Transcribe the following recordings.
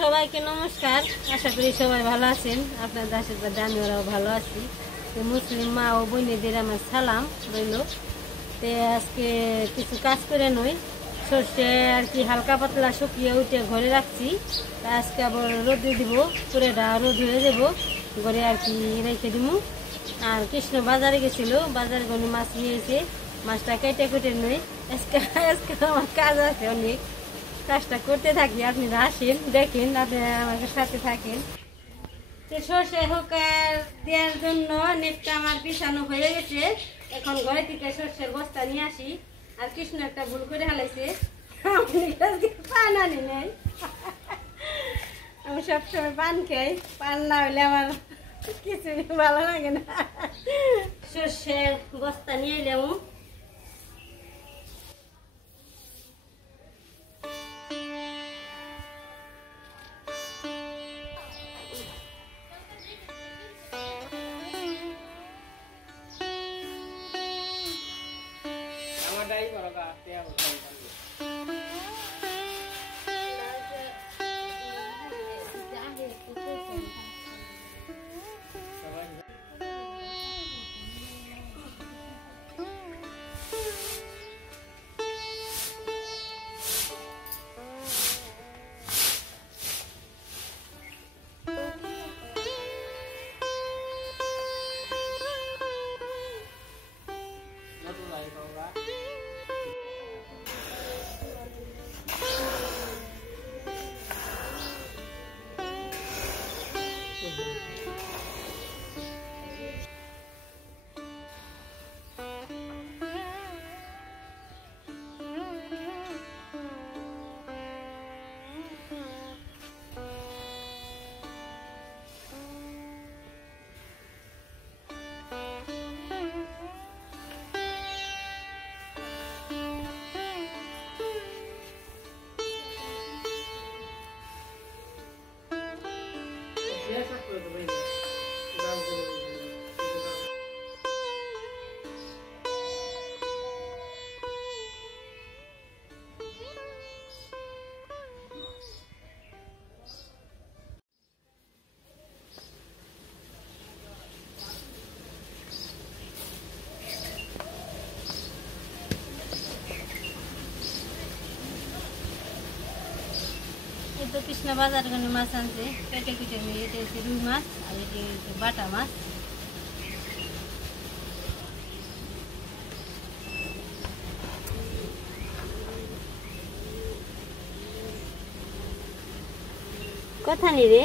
সবাইকে নমস্কার। আশা করি সবাই ভালো আছেন। আপনাদের আশীর্বাদে আমি ওরাও ভালো আছি। তো মুসলিম মা ও বোনেদের আমার সালাম রইল। তো আজকে কিছু কাজ করে নই, সর্ষে আর কি হালকা পাতলা শুকিয়ে উঠে ঘরে রাখছি। তা আজকে আবার রোদে দিব, পুরোটা রোদ হয়ে যাব, ঘরে আর কি রেখে দিব। আর কৃষ্ণ বাজারে গেছিল, বাজারে গনি মাছ নিয়েছে, মাছটা কেটে কেটে নই। আজকে আজকে আমার কাজ আছে অনেক, কাজটা করতে থাকি। আপনারা আসেন, দেখেন, আপনারা আমাদের সাথে থাকেন। সর্ষে হোকার দেওয়ার জন্য নেটটা আমার বিছানো হয়ে গেছে। এখন ঘরে থেকে সর্ষের বস্তা নিয়ে আসি। আর কৃষ্ণ একটা ভুল করে হালাইছে, পান আনি নাই। আমি সবসময় পান খাই, পান না হলে আমার কিছু ভালো লাগে না। সর্ষের বস্তা নিয়ে এলাম। তো কৃষ্ণ বাজার গনে মাছ আনছে, কেটে কেটে নিয়ে। এটা হচ্ছে রুই মাছ, আর এটি হচ্ছে বাটা মাছ। কথা নি রে,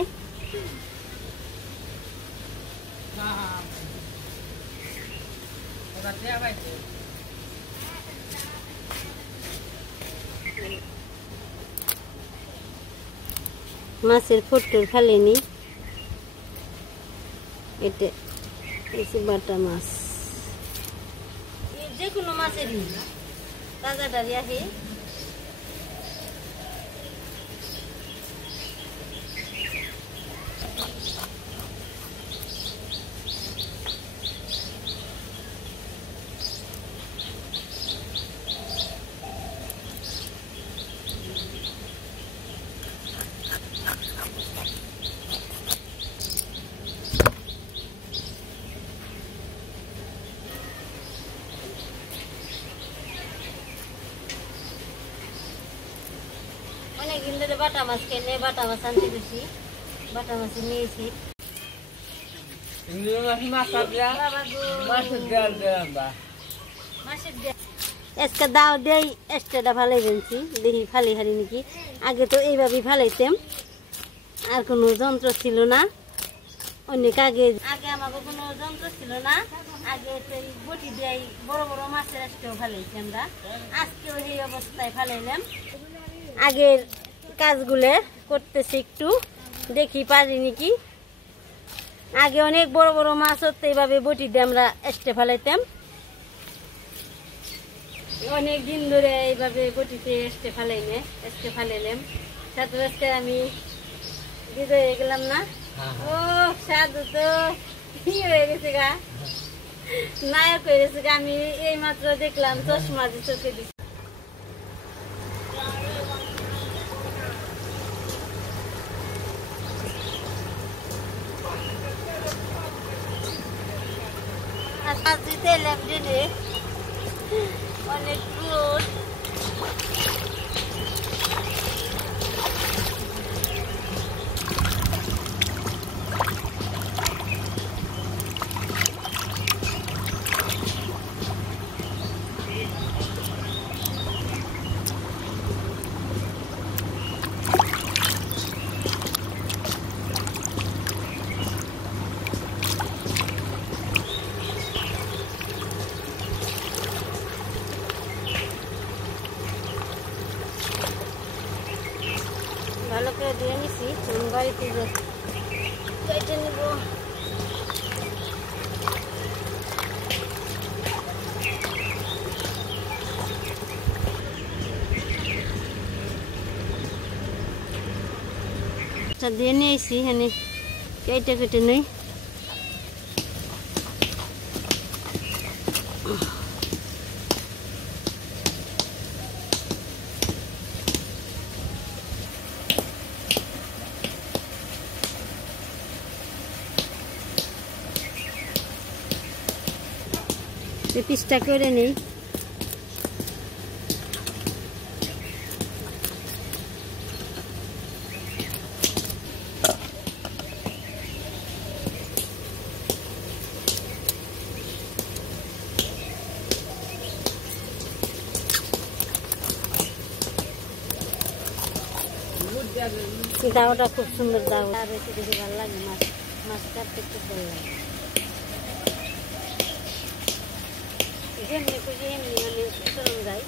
মাছের ফটকর ফেলেনি। এটা বাটা মাছ, যে কোনো মাছেরই তাজা ডালি আসে। অনেকদিন ধরে বাটা মাছ কেনে, বাটা মাছ আনতে গেছি, বাটা মাছ নিয়েছি। আজকে দাও দেই, এক্সট্রাটা ফালাই ফেলছি, দেখি ফালি হারি নাকি। আগে তো এইভাবেই ফালাইতাম, আর কোনো যন্ত্র ছিল না। অনেক আগে আমাকে কোনো যন্ত্র ছিল না। আগে সেই বটি দিয়ে বড় বড় মাছের আজকেও ফালাইছি আমরা। আজকেও এই অবস্থায় ফালাইলাম। আগের কাজগুলো করতেছি, একটু দেখি পারি নাকি। আগে অনেক বড় বড় মাছ হতো, এইভাবে বটি দিয়ে আমরা এস্টে ফেলাইতাম। অনেক দিন ধরে এইভাবে বটিতে এস্টে ফেলাইলাম। সাথে সাথে আমি বিজয় হয়ে গেলাম না। ও সাধু তো কি হয়ে গেছে গা, নায়ক হয়ে গেছে গা। আমি এই মাত্র দেখলাম চশমা দিয়ে চোখে দিচ্ছি। দিতে লেমডিনে অনেক রোদ। ভালো করে দিয়ে নিছি, বাড়িতে কেটে নেব। দিয়ে নিয়েছি, এখানে কেটে কেটে নেই। পিসটা করে নেই। দাওটা খুব সুন্দর দাও, আর এসে দেখে ভালো লাগে। মাছ কাটতে খুব ভালো লাগে। যেমনি খুশি এমনি আমি চলন যাই।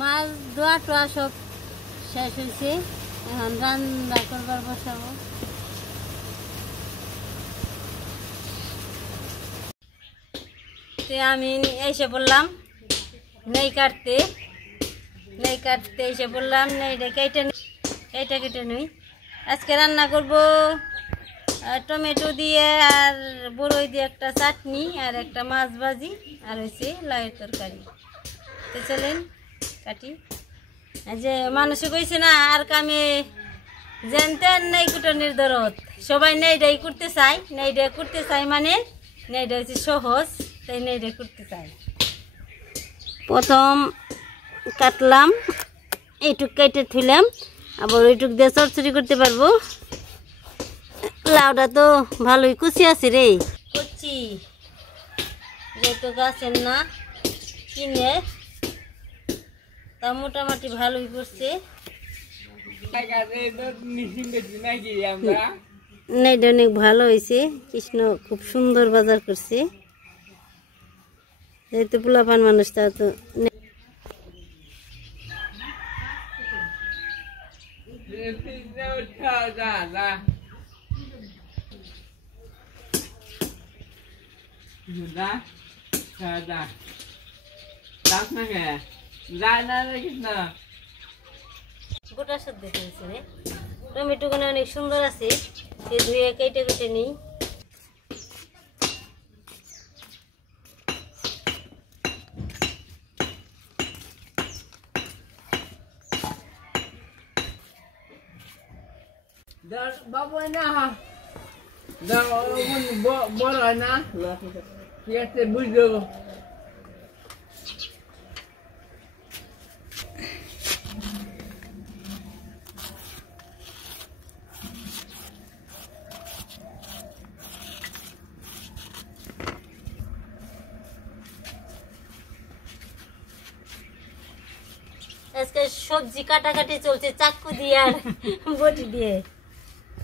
মাছ ধোয়া টোয়া সব শেষ হয়েছে, এখন রান্না করবার বসাবো। আমি এসে বললাম নেই কাটতে এসে বললাম নেইটা কেটে নই। আজকে রান্না করব টমেটো দিয়ে আর বড়ই দিয়ে একটা চাটনি আর একটা মাছ ভাজি আর হয়েছে লাউয়ের তরকারি। তো চলেন কাটি। যে মানুষে কইছে না আর কামে জানতেন নেই কুটনির দরদ, সবাই নেইটাই করতে চাই মানে নেইটা হচ্ছে সহজ, তাই নেইটাই করতে চাই। প্রথম কাটলাম, এইটুক কেটে থুইলাম, আবার ওইটুক দিয়ে চড়চড়ি করতে পারবো। লাউটা তো ভালোই কুচি আছে রে, কুচি যেহেতু গাছের না কিনে, তা মোটামুটি ভালোই করছে। নেইটা অনেক ভালো হয়েছে, কৃষ্ণ খুব সুন্দর বাজার করছে। যেহেতু পোলাপান মানুষ, তা তো গোটা সদ্য ফেলছে রে। টমেটো গুলো অনেক সুন্দর আছে, ধুয়ে কেটে কেটে নিই। বাবু না বড় হয় না, ঠিক আছে বুঝলো। আজকে সবজি কাটাকাটি চলছে চাকু দিয়ে আর বটি দিয়ে।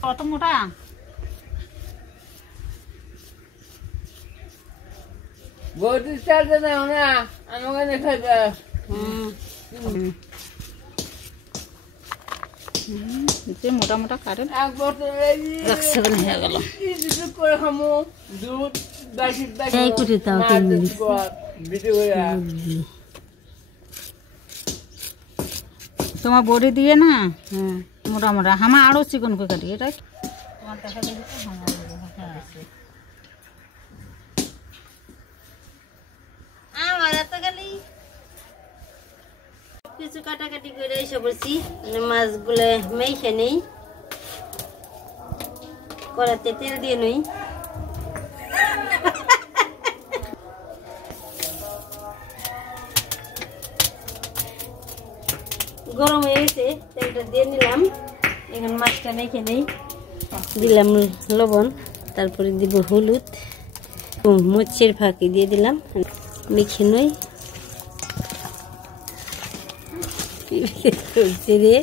কত মোটা বটি চালতে না আমাকে খাইবে। মোটা মোটা কারেন্ট এক বছর হয়ে গেল। করে খামো দুধ এই কুটি তাও ভিডিও তোমার বড়ি দিয়ে না মোটা মোটা হামা আরও চিকন করে কাটি এটা আমার এত খালি কিছু কাটাকাটি করে এসে বলছি মাছগুলো মেখে নেই কড়াতে তেল দিয়ে নই গরম হয়ে গেছে তেলটা দিয়ে নিলাম এখন মাছটা মেখে নেই দিলাম লবণ তারপরে দিব হলুদ মরিচের ফাঁকি দিয়ে দিলাম মেখে নই রে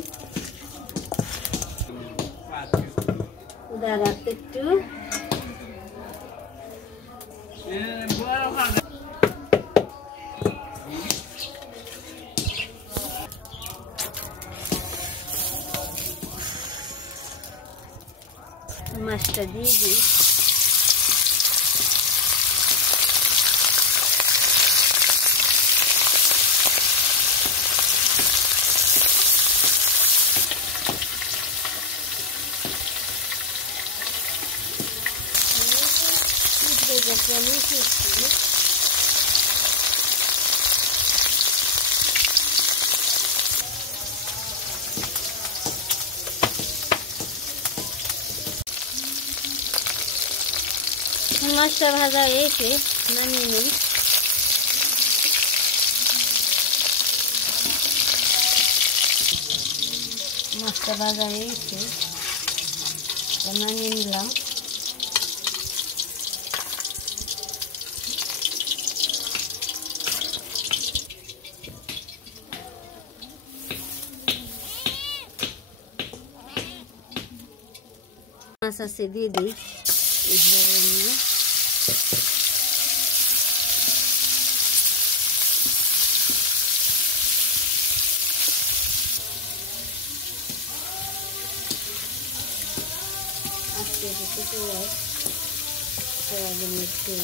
দাঁড়াতে একটু মাছটা দিয়ে দিই মাছটা ভাজা হয়েছে নামিয়ে নিই মাছটা ভাজা হয়েছে নামিয়ে নিলাম মাছ আছে দিয়ে দিই আজকে একটু সয়াবিন একটু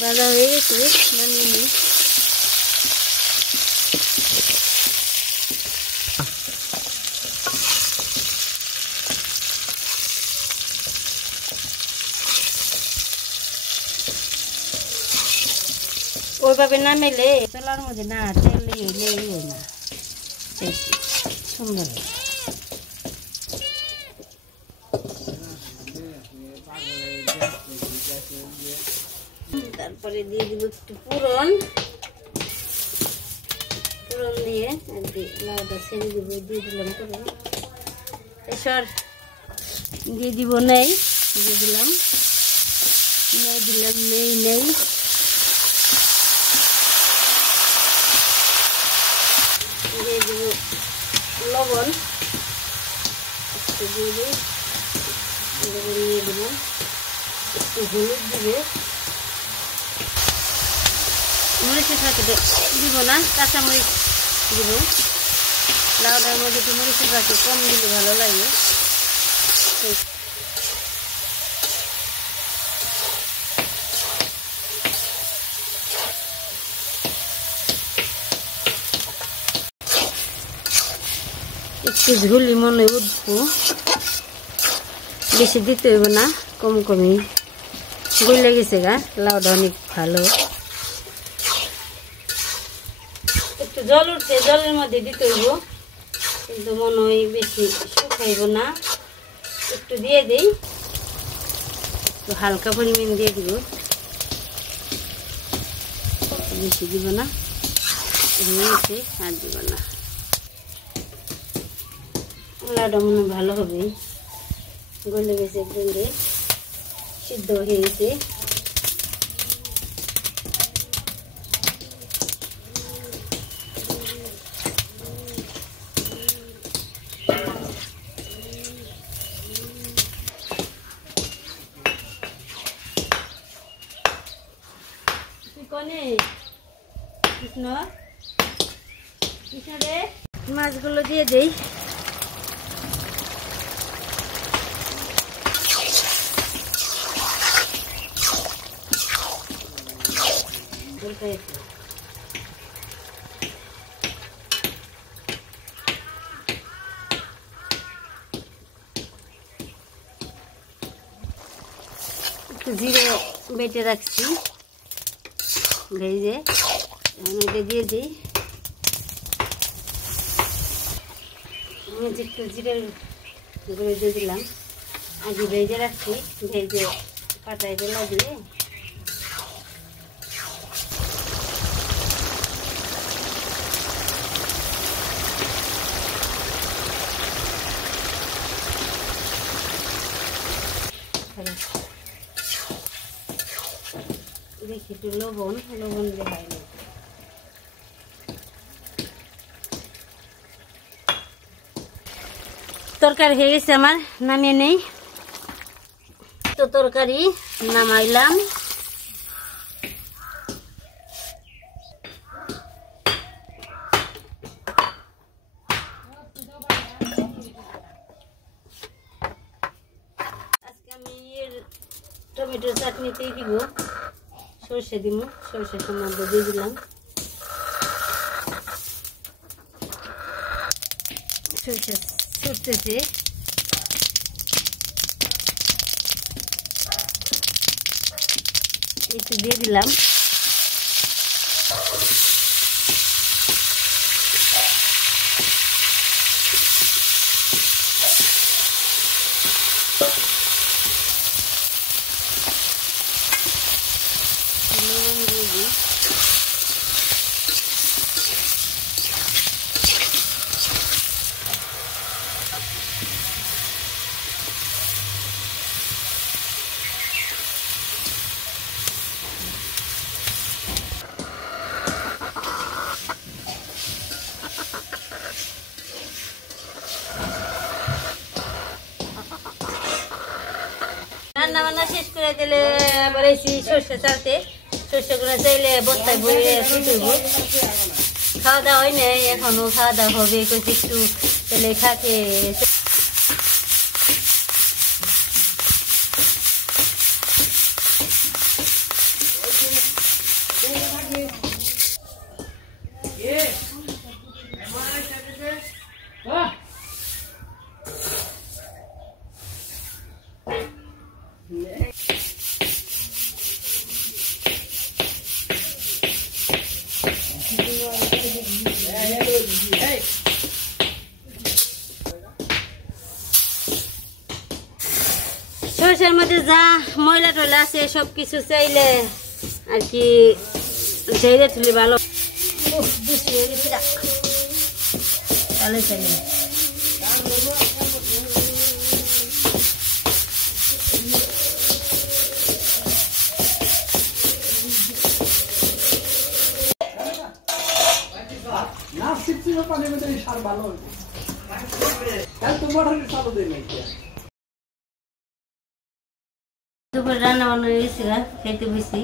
ভাজা হয়ে গেছে নামিয়ে নিই ওইভাবে না মেলে চলার মধ্যে না তেল হইলে না সুন্দর তারপরে দিয়ে দিব একটু পুরন দিয়ে লাউটা ছেড়ে দিব দিয়ে দিলাম পুরন এসর দিয়ে দিব নেই দিয়ে দিলাম নেই দিয়ে দিব লবণ একটু দিয়ে দিই লবণ নিয়ে দিলাম একটু হলুদ দিবে মরিচের ফাঁকি দিব না কাঁচামরিচ দিব লাউডার মধ্যে একটু মরিচের ফাঁকি কম দিলে ভালো লাগে একটু ঝুলি মনে উঠবো বেশি দিতে হইব না কম কমই গলে গেছে গা লাউটা অনেক ভালো একটু জল উঠছে জলের মধ্যে দিতে হইব কিন্তু মনে হয় বেশি শুকাইব না একটু দিয়ে দিই একটু হালকা পরিমাণ দিয়ে দিব বেশি দিব না হয়েছে আর দিব না লাউটা মনে ভালো হবে গলে গেছে একদম সিদ্ধ হয়ে গেছে মাছগুলো দিয়ে দেই। একটু জিরে বেটে রাখছি ভেজে, এটা দিয়ে দিই। একটু জিরে গুঁড়ো দিয়ে দিলাম, আগে ভেজে রাখছি, ভেজে পাটায় ঢেলা দিয়ে দেখি একটু লবণ দেখাই না। তরকারি হয়ে গেছে আমার, নামিয়ে নেই। তো তরকারি নামাইলাম। আজকে আমি টমেটোর চাটনিতেই দিব, সর্ষে দিব, সর্ষের সম্বন্ধ দিয়ে দিলাম। সর্ষে ছুটতেছে, একটু দিয়ে দিলাম। রান্না বান্না শেষ করে দিলে আবার এসি সর্ষে চালতে, সর্ষেগুলো চাইলে বস্তায় বইয়ে শুধুব। খাওয়া দাওয়া হয় নাই, এখনো খাওয়া দাওয়া হবে, একটু তেলে খাকে। সরষের মধ্যে যা ময়লা টয়লা আছে সব কিছু চাইলে আর কি ঝেড়ে তুলে ভালো। দুপুরে রান্না বান্না হয়েছে, খেতে বসি।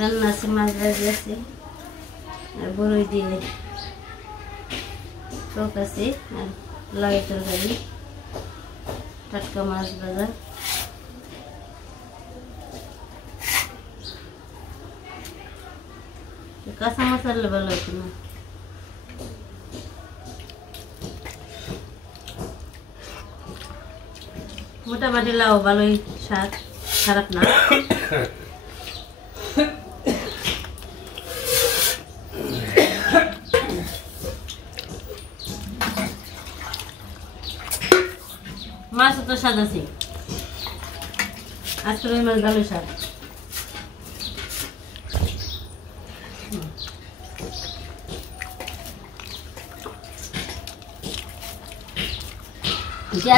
রান্না আছে, মাছ ভাজি আছে, আর বড়ই দিয়ে টক আছে, আর লাউ তরকারি, টাটকা মাছ ভাজা। কাঁচা মাছ আনলে ভালো হতো না। মোটামুটি লাউ ভালোই স্বাদ, খারাপ না। মাছ তো স্বাদ আছে, আজকের ওই মাছ ভালোই স্বাদ।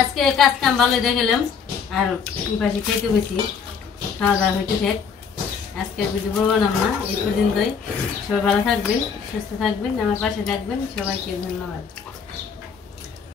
আজকে কাজ কাম ভালোই দেখালাম, আর পাশে খেতে বসি, খাওয়া দাওয়া হইতে থাক। আজকের ভিডিও বললাম না, এই পর্যন্তই। সবাই ভালো থাকবেন, সুস্থ থাকবেন, আমার পাশে থাকবেন। সবাইকে ধন্যবাদ।